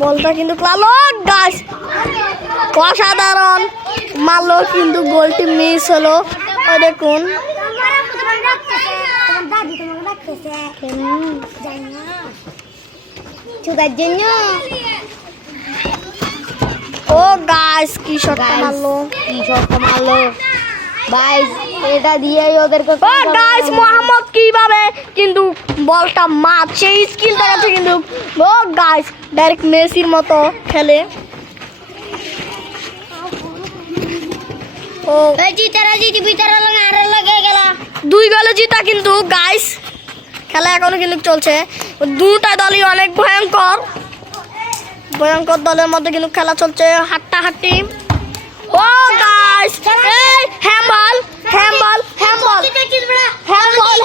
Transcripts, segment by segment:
বলটা কিন্তু লালো গাছ অসাধারণ মারলো কিন্তু গোলটি মিস হলো। ওই দেখুন ও গাছ কি শটটা মারলো গাইস এটা দিয়ে ওদেরকে ও গাইস মোহাম্মদ কিভাবে কিন্তু বলটা মারছে স্কিল দেখাচ্ছে কিন্তু ও গাইস ডাইরেক্ট মেসির মতো খেলে। ও দুই গোলে জিতা কিন্তু গাইস খেলা এখনো কিন্তু চলছে। দুটা দলই অনেক ভয়ঙ্কর দলের মধ্যে কিন্তু খেলা চলছে হাট্টাহাট্টি। ও গাইস এই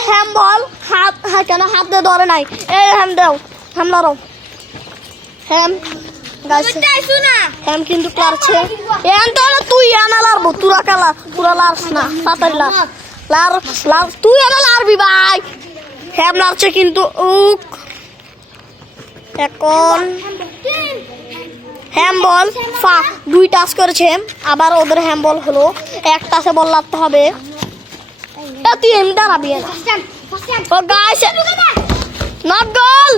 হ্যামবল হাত কেন হাত দিয়ে ধরে নাই। এই হ্যামলারও হ্যাম কিন্তু ক্লারছে তুই আনা লারবো তুরা খেলা পুরা লার্স না তাড়াতাড়ি লার তুই আনা লারবি ভাই। হ্যাম লারছে কিন্তু এখন হ্যামবল দুই টাচ করেছে আবার ওদের হ্যামবল হলো এক টাচে বল লাগতে হবে। তুই এমনি দাঁড়াবি না। ও গাইস নট গোল।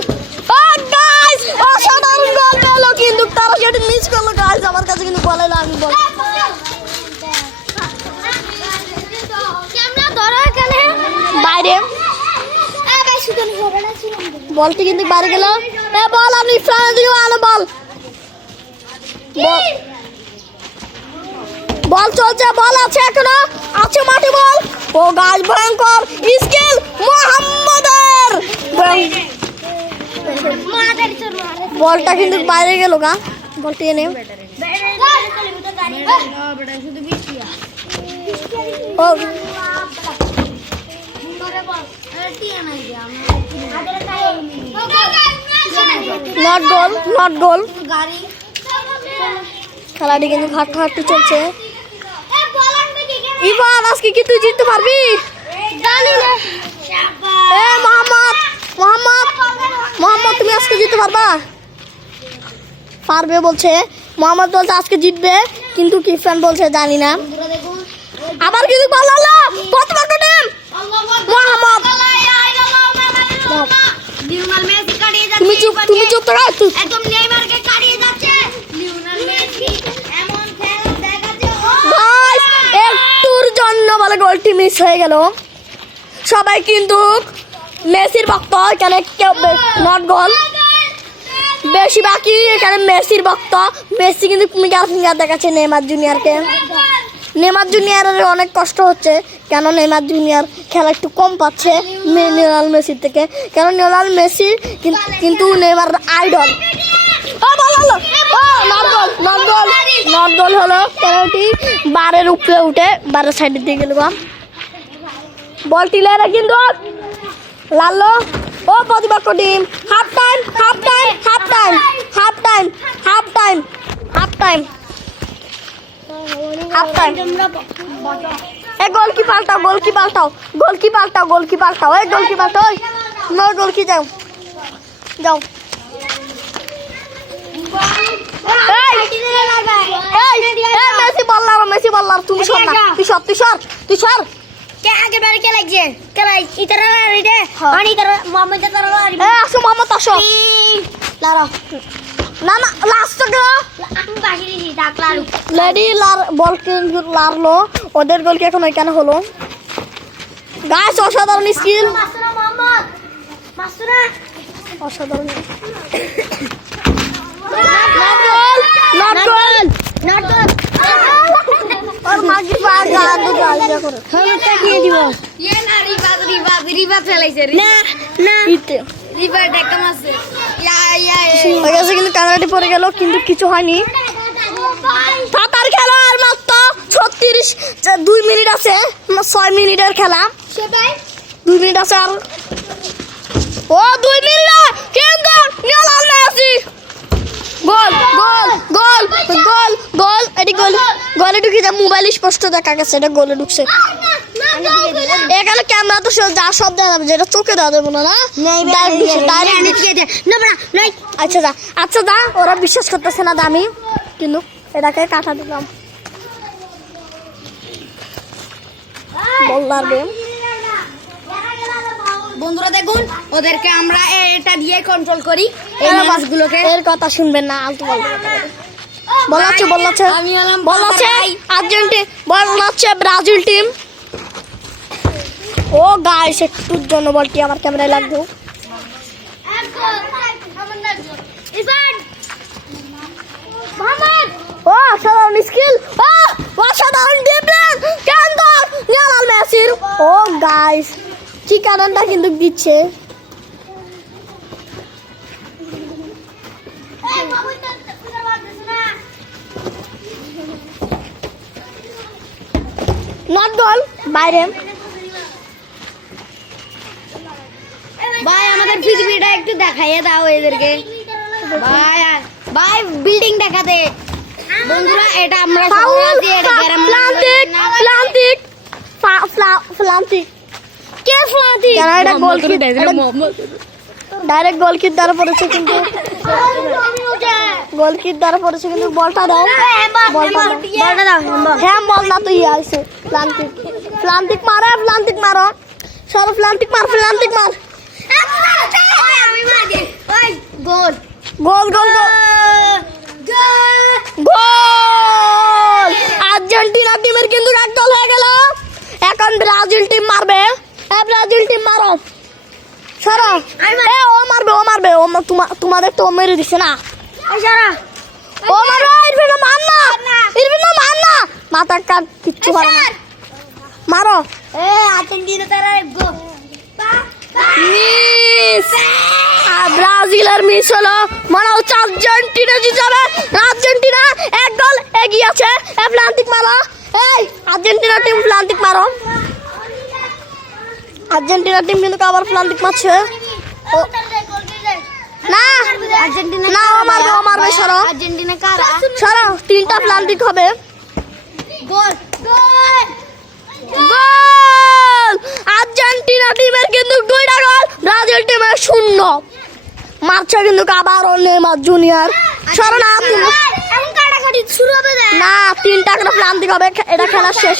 ও গাইস অসাধারণ গোল পেলো কিন্তু তারা সেটা মিস করলো। গাইস আমার কাছে কিন্তু বলে না আমি বল বাইরে বলটি কিন্তু বাইরে গেল। বল আপনি ফ্রান্স দিকে আনো বল চলছে বল আছে এখনো আছে মাঠে বল। ও গাছ ভয়ঙ্কর স্কিল মোহাম্মদের বলটা কিন্তু বাইরে গেল গা বলটি এনে ও নট গোল খেলাটি কিন্তু হাঁটতে চলছে। ইভান আজকে কি তুই জিততে পারবি? মোহাম্মদ তুমি আজকে জিততে পারবে বলছে। মোহাম্মদ বলছে আজকে জিতবে কিন্তু কিফান বলছে জানি না। আবার কিন্তু তুমি চুপ তো একটুর জন্য বলে গোলটি মিস হয়ে গেল। সবাই কিন্তু মেসির ভক্ত এখানে নট গোল বেশি বাকি এখানে মেসির ভক্ত। মেসি কিন্তু ফিঙ্গার দেখাচ্ছে নেইমার জুনিয়রের অনেক কষ্ট হচ্ছে কেন নেইমার জুনিয়র খেলা একটু কম পাচ্ছে লিওনেল মেসির থেকে। কেন লিওনেল মেসি কিন্তু নেইমার আইডল। নট গোল হলো পেনাল্টি বারের উপরে উঠে বারের সাইডে দিয়ে গেল বলটি লেরা কিন্তু লালো। ও প্রতিপক্ষ টিম হাফ টাইম এ গোলকি পাল্টাও এই গোলকি পাল্টাও এই গোলকি পাল্টাও নো গোলকি যাও মেসি বললাম তুমি সর না তুই সর আগে বারে কে লাগছে ইতারা রে মানে ইতারা মোহাম্মদ তারা আসো মোহাম্মদ আসো লারা না লাস্ট আমি বাকি দিছি ডাকলার লেডি বল কিন্তু লারলো ওদের গোল কি এখন ওইখানে হলো। গাছ অসাধারণ স্কিল অসাধারণ নট গোল और मागी बार गाल করে হলুদটা দিয়ে দিব রিবা ফেলাইছে না রিবা দেখম আছে ওই কাছে কিন্তু কানাডি পড়ে গেল কিন্তু কিছু হয়নি। তাতার খেলা আর মাত্র 2 মিনিট আছে 6 মিনিটের খেলা 2 মিনিট আছে আর ও 2 মিনিট না কিন্তু নিলাল মেসি গোল এটি গোলে ঢুকে যা মোবাইল স্পষ্ট দেখা গেছে এটা গোলে ঢুকছে। এখানে ক্যামেরা তো যা সব দেওয়া যাবে, যেটা চোখে দেওয়া যাবে না। আচ্ছা যা, আচ্ছা যা, ওরা বিশ্বাস করতেছে না দামি, কিন্তু এটাকে কাটা দিলাম। বললার বেম বন্ধুরা দেখুন, ওদেরকে আমরা এটা দিয়ে কন্ট্রোল করি, এই মাছগুলোকে। এর কথা শুনবেন না, আলতু বলাচ্ছে আমি হলাম বলাচ্ছে আর্জেন্টিনা, বলাচ্ছে ব্রাজিল টিম। ও গাইস, একটুর জন্য বলটি আমার ক্যামেরায় লাগবে। ও সাধারণ স্কিল, ও সাধারণ ডিফেন্স, কান্দর লিওনেল মেসির। ও গাইস, ঠিকানাটা কিন্তু দিচ্ছে। নট গোল, বাইরে। ভাই আমাদের পৃথিবীটা একটু দেখাইয়ে দাও এদেরকে। ভাই ভাই বিল্ডিং দেখাতে। বন্ধুরা এটা আমরা ফাউল, ফ্লান্টিক কে ফ্লান্টিক? এটা গোল কি? ডাইরেক্ট গোল কিক দ্বারা পড়েছে, কিন্তু গোল কিক দ্বারা পড়েছে, কিন্তু বলটা দাও, বলটা দাও। হ্যাঁ বল না তো ইয়ে আছে। ফ্লান্টিক মারো, সরো ফ্লান্টিক মার। গোল গোল আর্জেন্টিনা টিমের কিন্তু এক গোল হয়ে গেল। এখন ব্রাজিল টিম মারবে। ব্রাজিল টিম মারো, সরো। ও মারবে, তোমাদের তো মেরে দিছে না। ও মারবে, ইরফিন মার না, মাথা কাট, কিচ্ছু পারে না। মারো। আর্জেন্টিনা তারা গোল মিস, ব্রাজিলের মিস হলো। মনে হচ্ছে আর্জেন্টিনা জিতাবে। আর্জেন্টিনা এক গোল এগিয়ে আছে। ফ্লান্টিক মারো, এই আর্জেন্টিনা টিম ফ্লান্টিক মারো। আর্জেন্টিনা টিম কিন্তু আবার ফ্লান্টিক মারছে। না আর্জেন্টিনা না, ও মারবে, সরো। আর্জেন্টিনা কারা? সরো, 3টা ফ্লান্টিক হবে। গোল গোল! আর্জেন্টিনা টিমের কিন্তু 2টা গোল, ব্রাজিল টিমের 0। মারছে কিন্তু আবার নেইমার জুনিয়র। সরো না, এখন কাটাকাটি শুরু হবে না 3টা করে ফ্লান্টিক হবে। এটা খেলার শেষ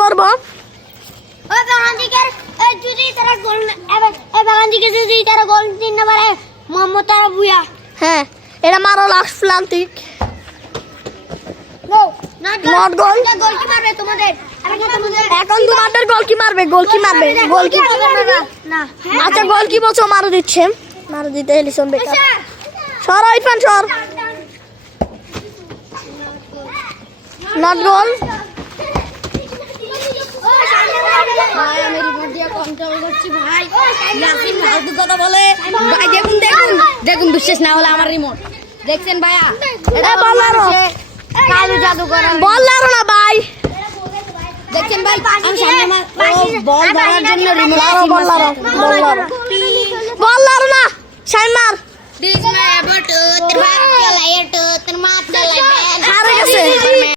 পর্ব। ওই বাগানদিকের যদি তারা গোল ওই বাগানদিকে যদি তারা গোল দিন না পারে, মোহাম্মদ তারা বুয়া। হ্যাঁ, এটা মারো লাস্ট ফ্লান্টিক। নট গোল গোল কি মারবে তোমাদের? এখন তোমাদের গোল কি মারবে? না। আচ্ছা, গোল কি বলছো? মারো দিতে এলিসন বেকার। সর ইরফান, সর। নট গোল। ভাই আমি রিমোট দিয়ে কন্ট্রোল করছি ভাই। ইয়াসিন ফালতু কথা বলে। ভাই দেখুন বিশ্বাস না হলে আমার রিমোট দেখছেন ভাইয়া। এটা বল আরো। কালু জাদু করে। বল আরো না ভাই। দেখছেন ভাই, আমি সামনে বল ধরার জন্য রিমোট বল আরো না, সাইন মার। দিস মে বট তোর বাপ চালায় তো তোর মা চালায়। হারে গেছে।